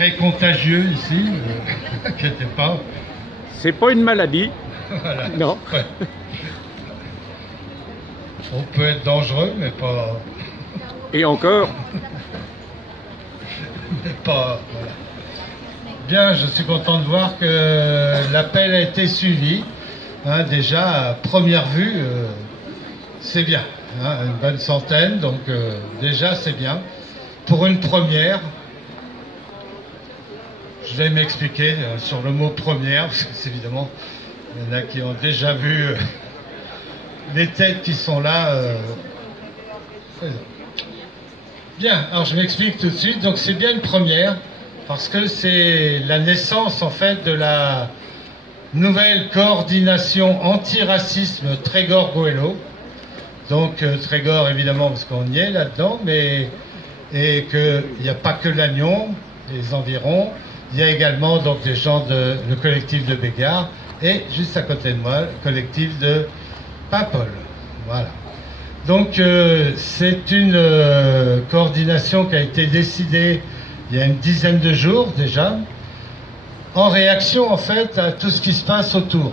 très contagieux ici, inquiétez pas. C'est pas une maladie. Voilà. Non. Ouais. On peut être dangereux, mais pas... Et encore. Mais pas... Voilà. Bien, je suis content de voir que l'appel a été suivi. Hein, déjà, à première vue, c'est bien. Hein, une bonne centaine, donc déjà, c'est bien. Pour une première, je vais m'expliquer sur le mot première, parce que c'est évidemment, il y en a qui ont déjà vu les têtes qui sont là. Bien, alors je m'explique tout de suite. Donc c'est bien une première, parce que c'est la naissance en fait de la nouvelle coordination antiracisme Trégor-Goëlo. Donc Trégor évidemment parce qu'on y est là-dedans, mais et qu'il n'y a pas que Lannion, les environs, il y a également donc des gens de le collectif de Bégard et juste à côté de moi, le collectif de Paimpol. Voilà. Donc c'est une coordination qui a été décidée il y a une dizaine de jours déjà, en réaction en fait à tout ce qui se passe autour.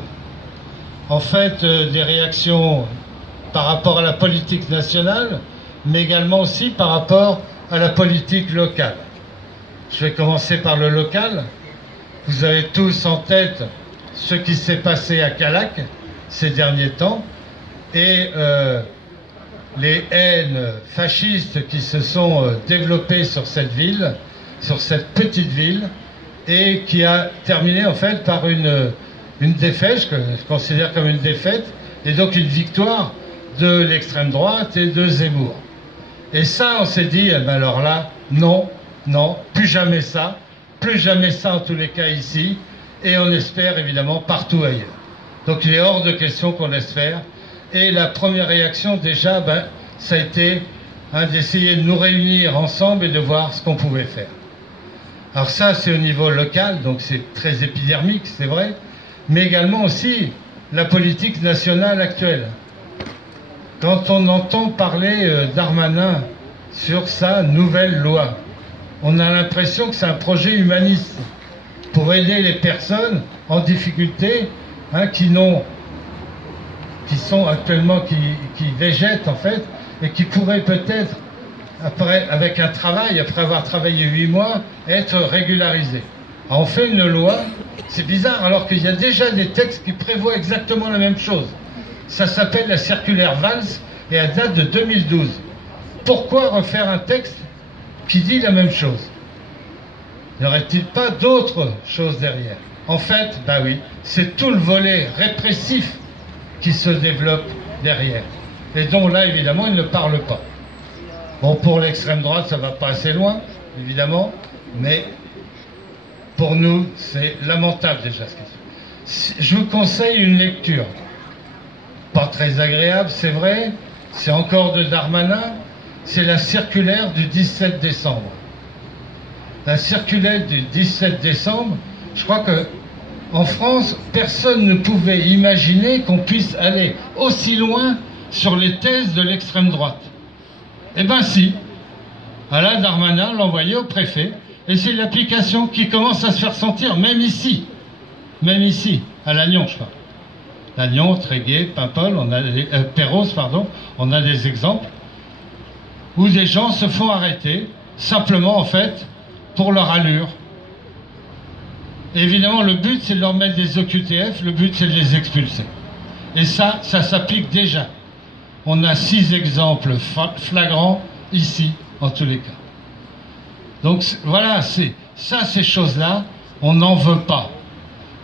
En fait, des réactions par rapport à la politique nationale, mais également aussi par rapport à la politique locale. Je vais commencer par le local. Vous avez tous en tête ce qui s'est passé à Callac ces derniers temps et les haines fascistes qui se sont développées sur cette ville, sur cette petite ville, et qui a terminé en fait par une défaite, je considère comme une défaite, et donc une victoire de l'extrême droite et de Zemmour. Et ça, on s'est dit, eh ben alors là, non, non, plus jamais ça en tous les cas ici, et on espère évidemment partout ailleurs. Donc il est hors de question qu'on laisse faire. Et la première réaction déjà, ben, ça a été d'essayer de nous réunir ensemble et de voir ce qu'on pouvait faire. Alors ça, c'est au niveau local, donc c'est très épidermique, c'est vrai, mais également aussi la politique nationale actuelle. Quand on entend parler Darmanin sur sa nouvelle loi, on a l'impression que c'est un projet humaniste pour aider les personnes en difficulté, hein, qui sont actuellement, qui végètent en fait, et qui pourraient peut-être, après, avec un travail, après avoir travaillé 8 mois, être régularisés. Alors on fait une loi, c'est bizarre, alors qu'il y a déjà des textes qui prévoient exactement la même chose. Ça s'appelle la circulaire Valls et elle date de 2012. Pourquoi refaire un texte qui dit la même chose? N'y aurait-il pas d'autres choses derrière? En fait, bah oui, c'est tout le volet répressif qui se développe derrière. Et dont là, évidemment, il ne parle pas. Bon, pour l'extrême droite, ça va pas assez loin, évidemment, mais pour nous, c'est lamentable déjà ce qu'il fait. Je vous conseille une lecture. Pas très agréable, c'est vrai, c'est encore de Darmanin, c'est la circulaire du 17 décembre. La circulaire du 17 décembre, je crois que en France, personne ne pouvait imaginer qu'on puisse aller aussi loin sur les thèses de l'extrême droite. Eh bien si, Alain Darmanin l'a envoyé au préfet, et c'est l'application qui commence à se faire sentir, même ici, à Lannion, je parle. Lannion, Tréguier, Paimpol, Perros, pardon, on a des exemples où des gens se font arrêter, simplement en fait, pour leur allure. Et évidemment, le but, c'est de leur mettre des OQTF, le but, c'est de les expulser. Et ça s'applique déjà. On a 6 exemples flagrants ici, en tous les cas. Donc voilà, ces choses-là, on n'en veut pas.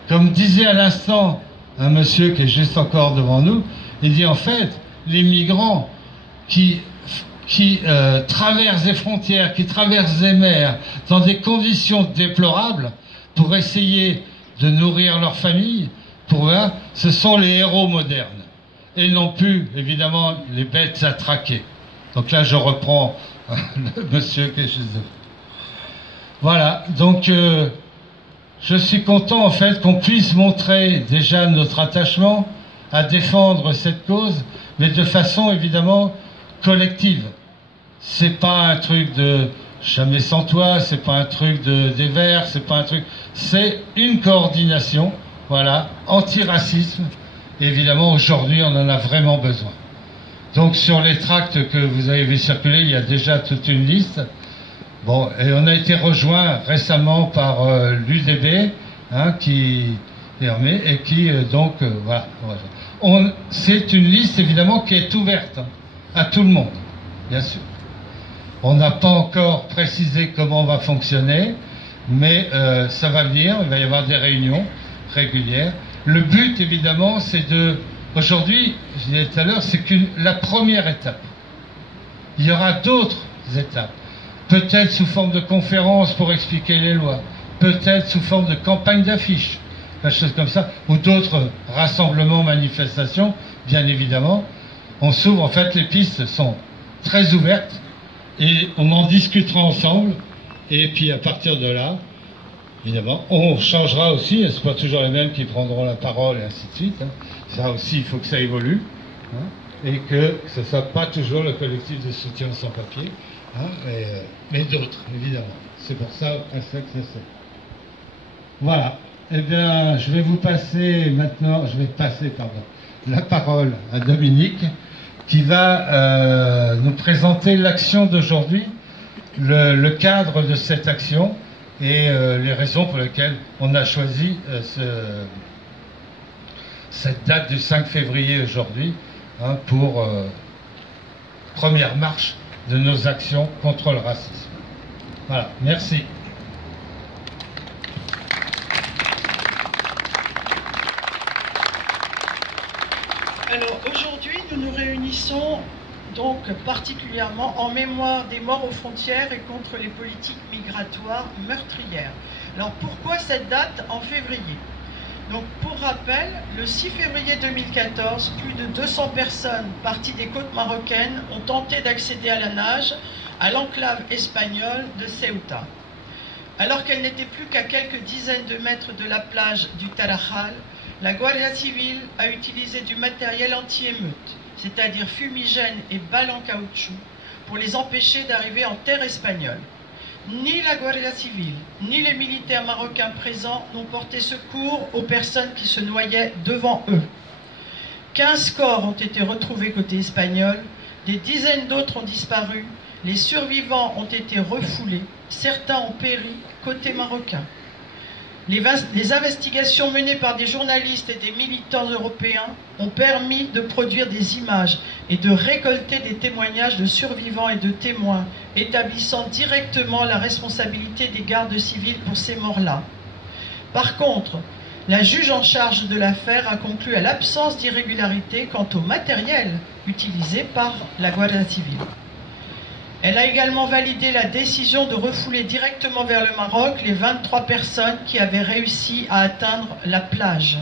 Comme disait à l'instant un monsieur qui est juste encore devant nous, il dit en fait, les migrants qui traversent les frontières, qui traversent les mers, dans des conditions déplorables, pour essayer de nourrir leur famille, pour eux, ce sont les héros modernes. Et non plus, évidemment, les bêtes à traquer. Donc là, je reprends le monsieur qui est chez eux. Voilà, donc je suis content en fait qu'on puisse montrer déjà notre attachement à défendre cette cause, mais de façon évidemment collective. C'est pas un truc de jamais sans toi, c'est pas un truc des Verts, c'est pas un truc, c'est une coordination, voilà, anti-racisme. Évidemment, aujourd'hui, on en a vraiment besoin. Donc, sur les tracts que vous avez vu circuler, il y a déjà toute une liste. Bon, et on a été rejoint récemment par l'UDB, hein, qui et qui voilà. C'est une liste évidemment qui est ouverte à tout le monde, bien sûr. On n'a pas encore précisé comment on va fonctionner, mais ça va venir, il va y avoir des réunions régulières. Le but, évidemment, c'est de... Aujourd'hui, je disais tout à l'heure, c'est la première étape. Il y aura d'autres étapes. Peut-être sous forme de conférences pour expliquer les lois. Peut-être sous forme de campagne d'affiches. Des choses comme ça. Ou d'autres rassemblements, manifestations, bien évidemment. On s'ouvre, en fait, les pistes sont très ouvertes. Et on en discutera ensemble. Et puis, à partir de là, évidemment, on changera aussi, c'est pas toujours les mêmes qui prendront la parole et ainsi de suite. Hein. Ça aussi, il faut que ça évolue. Hein, et que ce ne soit pas toujours le collectif de soutien sans papier, hein, mais d'autres, évidemment. C'est pour ça que ça c'est. Voilà. Eh bien, je vais vous passer maintenant, la parole à Dominique, qui va nous présenter l'action d'aujourd'hui, le cadre de cette action, et les raisons pour lesquelles on a choisi cette date du 5 février aujourd'hui, hein, pour première marche de nos actions contre le racisme. Voilà, merci. Alors aujourd'hui, nous nous réunissons donc particulièrement en mémoire des morts aux frontières et contre les politiques migratoires meurtrières. Alors pourquoi cette date en février? Donc pour rappel, le 6 février 2014, plus de 200 personnes parties des côtes marocaines ont tenté d'accéder à la nage à l'enclave espagnole de Ceuta. Alors qu'elle n'était plus qu'à quelques dizaines de mètres de la plage du Tarajal, la Guardia Civile a utilisé du matériel anti-émeute, c'est-à-dire fumigène et balles en caoutchouc, pour les empêcher d'arriver en terre espagnole. Ni la Guardia Civile, ni les militaires marocains présents n'ont porté secours aux personnes qui se noyaient devant eux. 15 corps ont été retrouvés côté espagnol, des dizaines d'autres ont disparu, les survivants ont été refoulés, certains ont péri côté marocain. Les investigations menées par des journalistes et des militants européens ont permis de produire des images et de récolter des témoignages de survivants et de témoins établissant directement la responsabilité des gardes civils pour ces morts-là. Par contre, la juge en charge de l'affaire a conclu à l'absence d'irrégularité quant au matériel utilisé par la Guardia Civile. Elle a également validé la décision de refouler directement vers le Maroc les 23 personnes qui avaient réussi à atteindre la plage.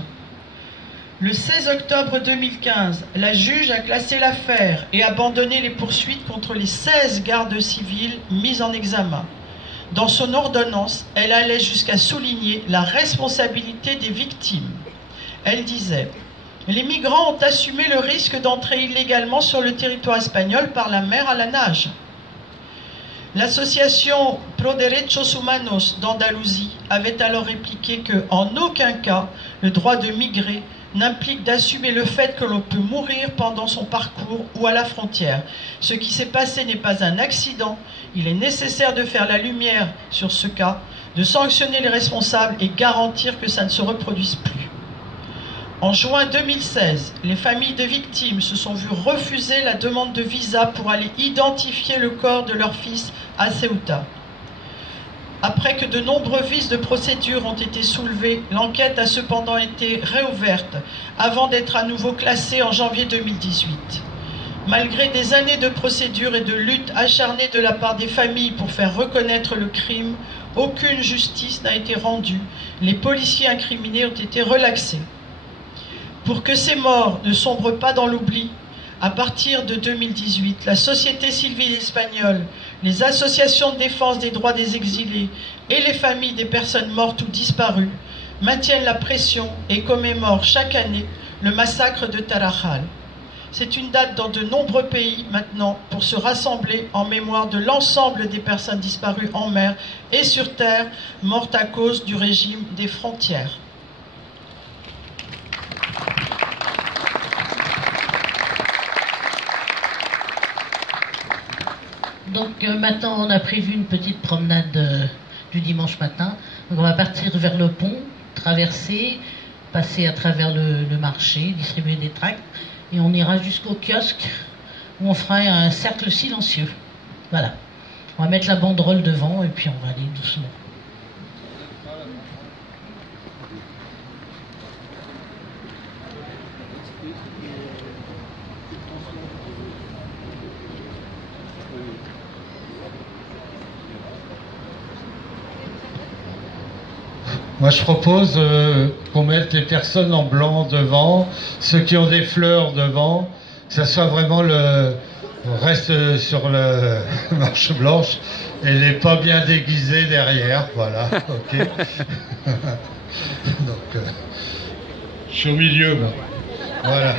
Le 16 octobre 2015, la juge a classé l'affaire et abandonné les poursuites contre les 16 gardes civils mis en examen. Dans son ordonnance, elle allait jusqu'à souligner la responsabilité des victimes. Elle disait « Les migrants ont assumé le risque d'entrer illégalement sur le territoire espagnol par la mer à la nage. » L'association Pro Derechos Humanos d'Andalousie avait alors répliqué que, en aucun cas, le droit de migrer n'implique d'assumer le fait que l'on peut mourir pendant son parcours ou à la frontière. Ce qui s'est passé n'est pas un accident. Il est nécessaire de faire la lumière sur ce cas, de sanctionner les responsables et garantir que ça ne se reproduise plus. En juin 2016, les familles de victimes se sont vues refuser la demande de visa pour aller identifier le corps de leur fils à Ceuta. Après que de nombreux vices de procédure ont été soulevés, l'enquête a cependant été réouverte avant d'être à nouveau classée en janvier 2018. Malgré des années de procédure et de lutte acharnée de la part des familles pour faire reconnaître le crime, aucune justice n'a été rendue. Les policiers incriminés ont été relaxés. Pour que ces morts ne sombrent pas dans l'oubli, à partir de 2018, la société civile espagnole, les associations de défense des droits des exilés et les familles des personnes mortes ou disparues maintiennent la pression et commémorent chaque année le massacre de Tarajal. C'est une date dans de nombreux pays maintenant pour se rassembler en mémoire de l'ensemble des personnes disparues en mer et sur terre, mortes à cause du régime des frontières. Donc maintenant, on a prévu une petite promenade du dimanche matin. Donc on va partir vers le pont, traverser, passer à travers le marché, distribuer des tracts, et on ira jusqu'au kiosque où on fera un cercle silencieux. Voilà. On va mettre la banderole devant et puis on va aller doucement. Moi, je propose qu'on mette les personnes en blanc devant, ceux qui ont des fleurs devant, que ça soit vraiment le reste sur la marche blanche et les pas bien déguisés derrière, voilà, ok. Donc, je suis au milieu, moi. Voilà.